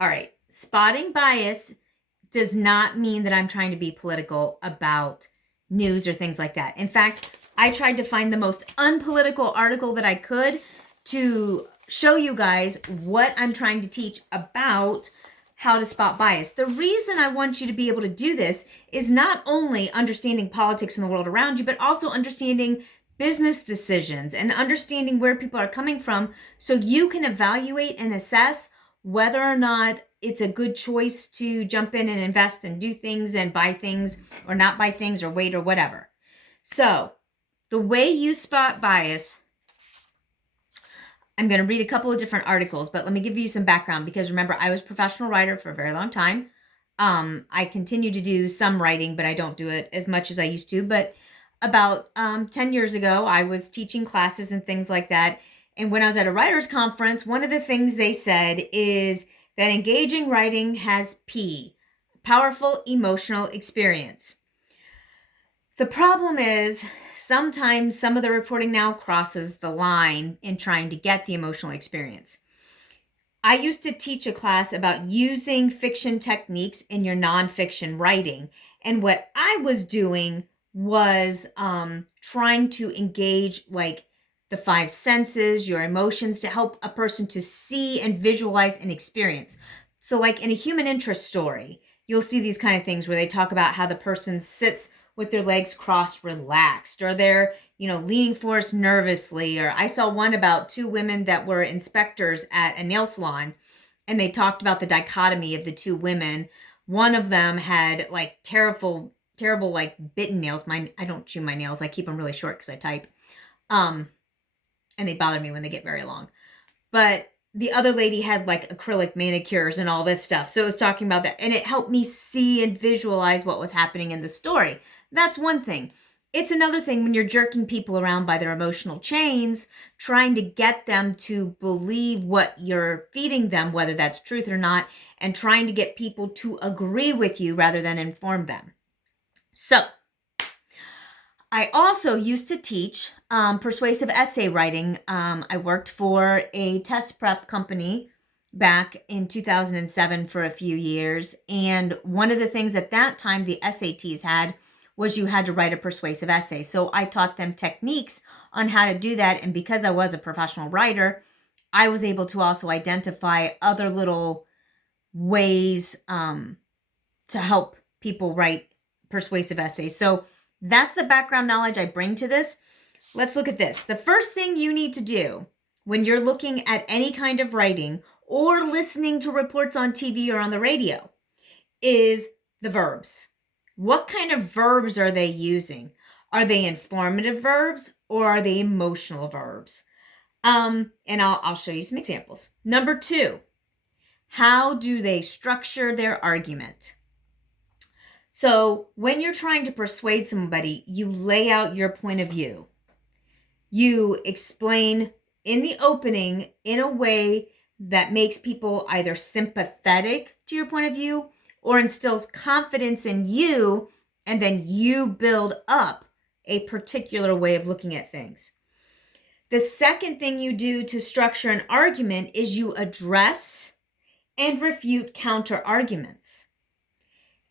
All right. Spotting bias does not mean that I'm trying to be political about news or things like that. In fact, I tried to find the most unpolitical article that I could to show you guys what I'm trying to teach about how to spot bias. The reason I want you to be able to do this is not only understanding politics in the world around you, but also understanding business decisions and understanding where people are coming from so you can evaluate and assess whether or not it's a good choice to jump in and invest and do things and buy things or not buy things or wait or whatever. So, the way you spot bias, I'm going to read a couple of different articles, but let me give you some background because remember, I was a professional writer for a very long time. I continue to do some writing, but I don't do it as much as I used to. But about 10 years ago, I was teaching classes and things like that. And when I was at a writer's conference, one of the things they said is that engaging writing has P, powerful emotional experience. The problem is sometimes some of the reporting now crosses the line in trying to get the emotional experience. I used to teach a class about using fiction techniques in your nonfiction writing. And what I was doing was trying to engage like the five senses, your emotions to help a person to see and visualize and experience. So like in a human interest story, you'll see these kind of things where they talk about how the person sits with their legs crossed, relaxed, or they're, leaning forward nervously. Or I saw one about two women that were inspectors at a nail salon, and they talked about the dichotomy of the two women. One of them had like terrible, like bitten nails. I don't chew my nails. I keep them really short because I type. And they bother me when they get very long. But the other lady had like acrylic manicures and all this stuff. So it was talking about that. And it helped me see and visualize what was happening in the story. That's one thing. It's another thing when you're jerking people around by their emotional chains, trying to get them to believe what you're feeding them, whether that's truth or not, and trying to get people to agree with you rather than inform them. So, I also used to teach persuasive essay writing. I worked for a test prep company back in 2007 for a few years. And one of the things at that time the SATs had was you had to write a persuasive essay. So I taught them techniques on how to do that. And because I was a professional writer, I was able to also identify other little ways to help people write persuasive essays. So that's the background knowledge I bring to this. Let's look at this. The first thing you need to do when you're looking at any kind of writing or listening to reports on TV or on the radio is the verbs. What kind of verbs are they using? Are they informative verbs or are they emotional verbs? And I'll show you some examples. Number 2, how do they structure their argument? So when you're trying to persuade somebody, you lay out your point of view. You explain in the opening in a way that makes people either sympathetic to your point of view or instills confidence in you, and then you build up a particular way of looking at things. The second thing you do to structure an argument is you address and refute counter arguments.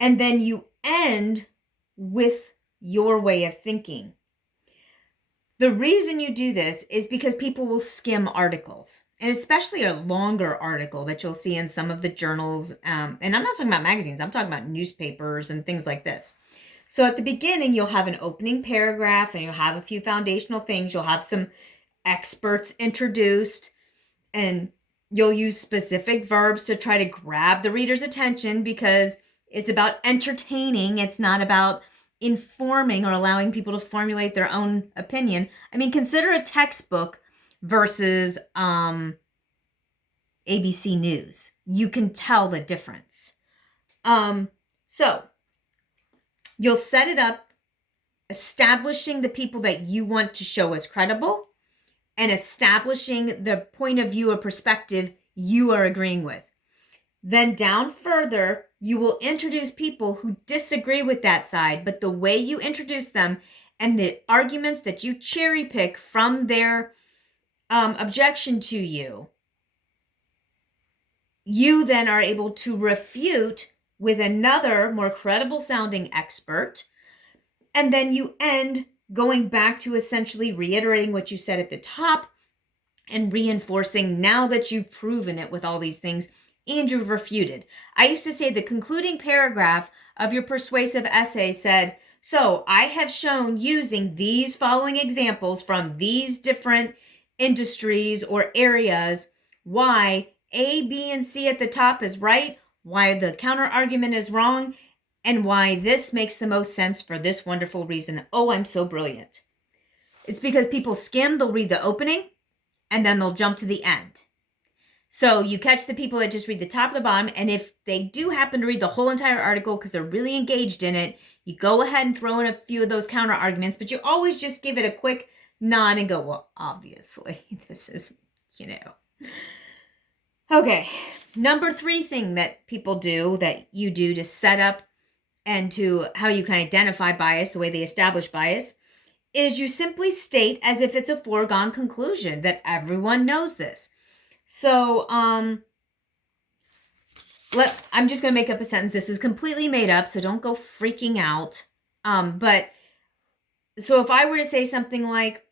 And then you end with your way of thinking. The reason you do this is because people will skim articles, and especially a longer article that you'll see in some of the journals. And I'm not talking about magazines, I'm talking about newspapers and things like this. So at the beginning, you'll have an opening paragraph and you'll have a few foundational things. You'll have some experts introduced, and you'll use specific verbs to try to grab the reader's attention because it's about entertaining. It's not about informing or allowing people to formulate their own opinion. I mean, consider a textbook versus ABC News. You can tell the difference. So you'll set it up, establishing the people that you want to show as credible and establishing the point of view or perspective you are agreeing with. Then down further, you will introduce people who disagree with that side, but the way you introduce them and the arguments that you cherry pick from their objection to you, you then are able to refute with another more credible sounding expert. And then you end going back to essentially reiterating what you said at the top and reinforcing now that you've proven it with all these things and you've refuted. I used to say the concluding paragraph of your persuasive essay said, so I have shown using these following examples from these different industries or areas why A, B, and C at the top is right, why the counter argument is wrong, and why this makes the most sense for this wonderful reason. Oh, I'm so brilliant. It's because people skim, they'll read the opening, and then they'll jump to the end. So you catch the people that just read the top of the bottom, and if they do happen to read the whole entire article because they're really engaged in it, you go ahead and throw in a few of those counter arguments, but you always just give it a quick nod and go, well, obviously, this is, Okay, number 3 thing that people do, that you do to set up and to how you can identify bias, the way they establish bias, is you simply state as if it's a foregone conclusion that everyone knows this. So, I'm just going to make up a sentence. This is completely made up, so don't go freaking out. But so if I were to say something like,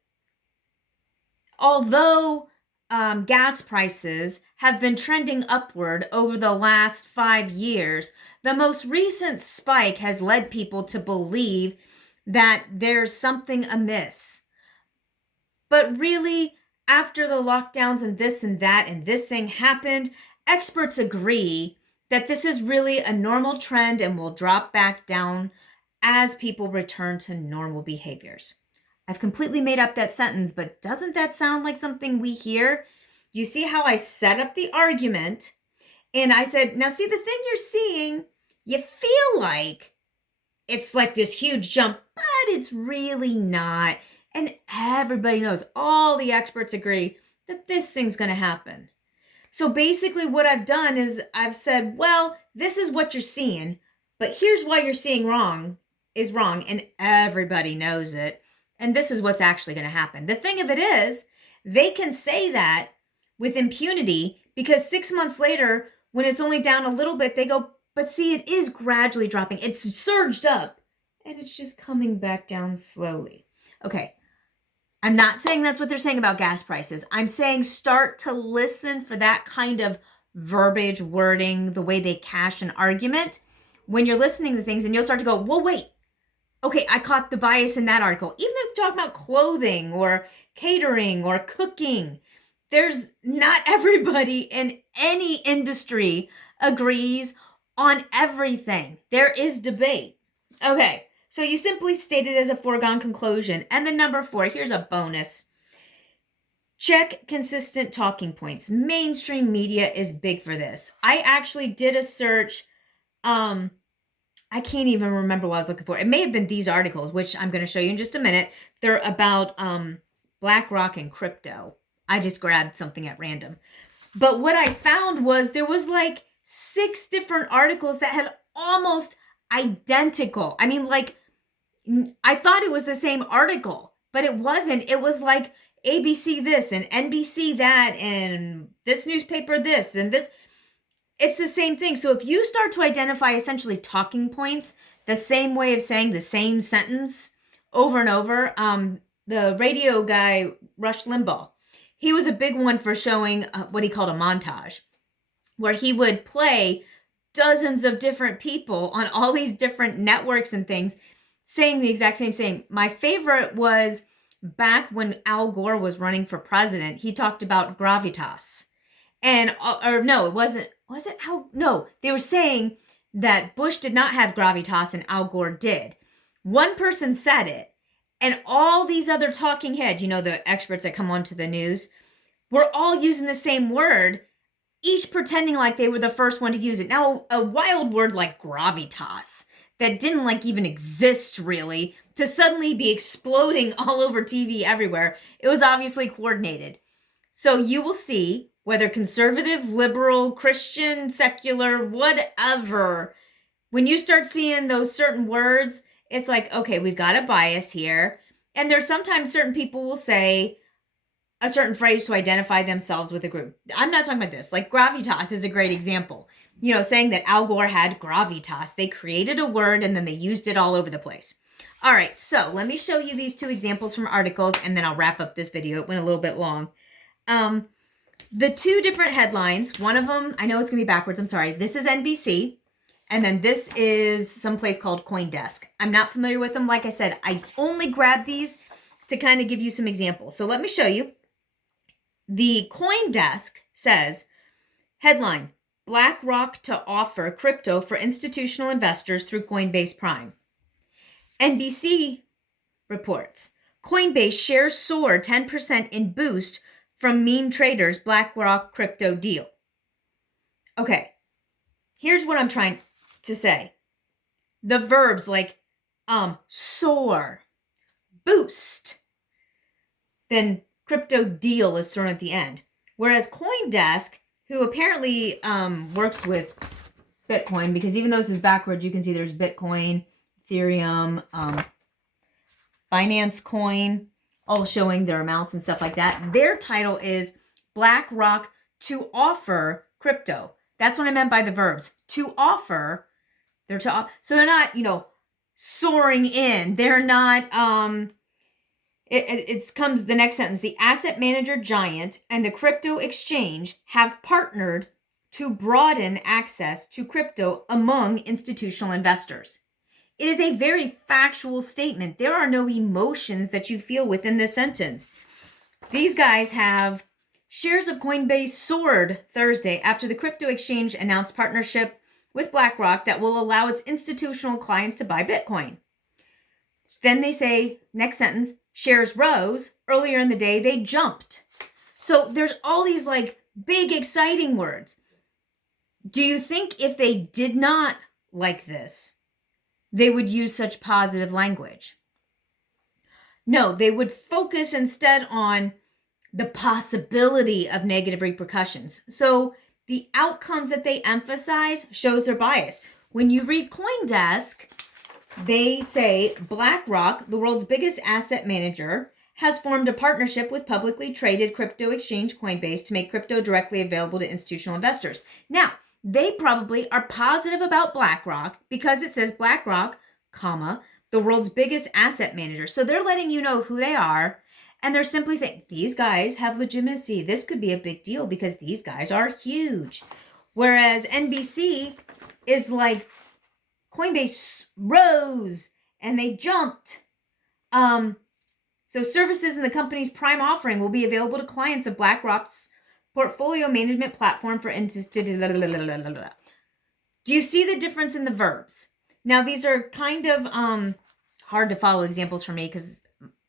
although gas prices have been trending upward over the last 5 years, the most recent spike has led people to believe that there's something amiss. But really, after the lockdowns and this and that and this thing happened, experts agree that this is really a normal trend and will drop back down as people return to normal behaviors. I've completely made up that sentence, but doesn't that sound like something we hear? You see how I set up the argument and I said, now see, the thing you're seeing, you feel like it's like this huge jump, but it's really not. And everybody knows, all the experts agree that this thing's going to happen. So basically what I've done is I've said, well, this is what you're seeing, but here's why you're seeing is wrong, and everybody knows it. And this is what's actually going to happen. The thing of it is, they can say that with impunity because 6 months later, when it's only down a little bit, they go, but see, it is gradually dropping. It's surged up and it's just coming back down slowly. Okay. I'm not saying that's what they're saying about gas prices. I'm saying start to listen for that kind of verbiage, wording, the way they cash an argument when you're listening to things, and you'll start to go, well, wait. Okay, I caught the bias in that article. Even if they're talking about clothing or catering or cooking, there's not everybody in any industry agrees on everything. There is debate. Okay, so you simply state it as a foregone conclusion. And then number 4, here's a bonus. Check consistent talking points. Mainstream media is big for this. I actually did a search. I can't even remember what I was looking for. It may have been these articles, which I'm going to show you in just a minute. They're about BlackRock and crypto. I just grabbed something at random. But what I found was there was like 6 different articles that had almost identical. I mean, like, I thought it was the same article, but it wasn't. It was like ABC this and NBC that and this newspaper this and this. It's the same thing. So if you start to identify essentially talking points, the same way of saying the same sentence over and over, the radio guy, Rush Limbaugh, he was a big one for showing what he called a montage, where he would play dozens of different people on all these different networks and things saying the exact same thing. My favorite was back when Al Gore was running for president. He talked about gravitas. And, or no, it wasn't. Was it how? No, they were saying that Bush did not have gravitas and Al Gore did. One person said it, and all these other talking heads, the experts that come onto the news, were all using the same word, each pretending like they were the first one to use it. Now, a wild word like gravitas that didn't even exist really, to suddenly be exploding all over TV everywhere, it was obviously coordinated. So you will see, whether conservative, liberal, Christian, secular, whatever, when you start seeing those certain words, it's like, okay, we've got a bias here. And there's sometimes certain people will say, a certain phrase to identify themselves with a group. I'm not talking about this. Like gravitas is a great example. You know, saying that Al Gore had gravitas. They created a word and then they used it all over the place. All right, so let me show you these two examples from articles and then I'll wrap up this video. It went a little bit long. The two different headlines, one of them, I know it's going to be backwards, I'm sorry. This is NBC, and then this is someplace called CoinDesk. I'm not familiar with them. Like I said, I only grabbed these to kind of give you some examples. So let me show you. The CoinDesk says, headline, BlackRock to offer crypto for institutional investors through Coinbase Prime. NBC reports, Coinbase shares soar 10% in boost from meme traders BlackRock crypto deal. Okay, here's what I'm trying to say. The verbs like soar, boost, then crypto deal is thrown at the end. Whereas CoinDesk, who apparently works with Bitcoin, because even though this is backwards, you can see there's Bitcoin, Ethereum, Binance Coin, all showing their amounts and stuff like that. Their title is BlackRock to offer crypto. That's what I meant by the verbs. To offer, so they're not, soaring in. They're not, it comes the next sentence. The asset manager giant and the crypto exchange have partnered to broaden access to crypto among institutional investors. It is a very factual statement. There are no emotions that you feel within this sentence. These guys have shares of Coinbase soared Thursday after the crypto exchange announced partnership with BlackRock that will allow its institutional clients to buy Bitcoin. Then they say, next sentence, shares rose. Earlier in the day, they jumped. So there's all these like big exciting words. Do you think if they did not like this, they would use such positive language? No, they would focus instead on the possibility of negative repercussions. So the outcomes that they emphasize shows their bias. When you read CoinDesk, they say BlackRock, the world's biggest asset manager, has formed a partnership with publicly traded crypto exchange Coinbase to make crypto directly available to institutional investors. Now, they probably are positive about BlackRock because it says BlackRock, comma, the world's biggest asset manager. So they're letting you know who they are. And they're simply saying, these guys have legitimacy. This could be a big deal because these guys are huge. Whereas NBC is like, Coinbase rose and they jumped. So services in the company's prime offering will be available to clients of BlackRock's portfolio management platform for Do you see the difference in the verbs? Now, these are kind of hard to follow examples for me because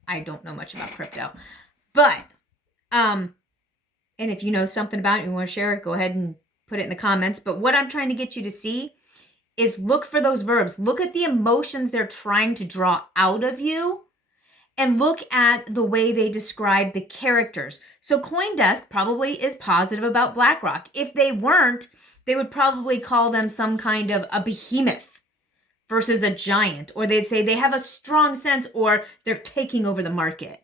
I don't know much about crypto. But, and if you know something about it, you want to share it, go ahead and put it in the comments. But what I'm trying to get you to see is look for those verbs. Look at the emotions they're trying to draw out of you. And look at the way they describe the characters. So CoinDesk probably is positive about BlackRock. If they weren't, they would probably call them some kind of a behemoth versus a giant. Or they'd say they have a strong sense or they're taking over the market.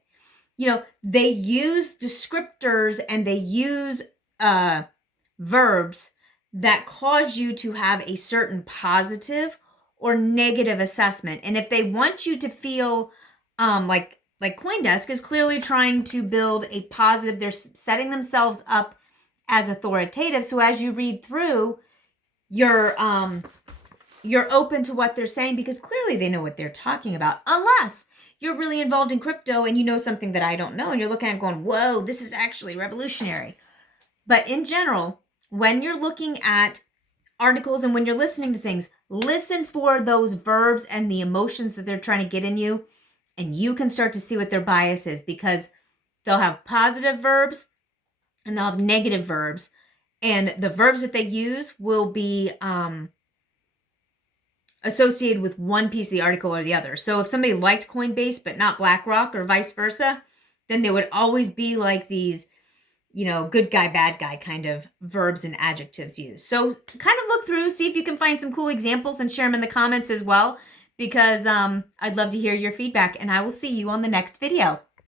They use descriptors and they use verbs that cause you to have a certain positive or negative assessment. And if they want you to feel like CoinDesk is clearly trying to build a positive, they're setting themselves up as authoritative. So as you read through, you're open to what they're saying because clearly they know what they're talking about. Unless you're really involved in crypto and you know something that I don't know and you're looking at it going, whoa, this is actually revolutionary. But in general, when you're looking at articles and when you're listening to things, listen for those verbs and the emotions that they're trying to get in you. And you can start to see what their bias is because they'll have positive verbs and they'll have negative verbs. And the verbs that they use will be associated with one piece of the article or the other. So if somebody liked Coinbase but not BlackRock or vice versa, then they would always be like these, good guy, bad guy kind of verbs and adjectives used. So kind of look through, see if you can find some cool examples and share them in the comments as well. Because I'd love to hear your feedback, and I will see you on the next video.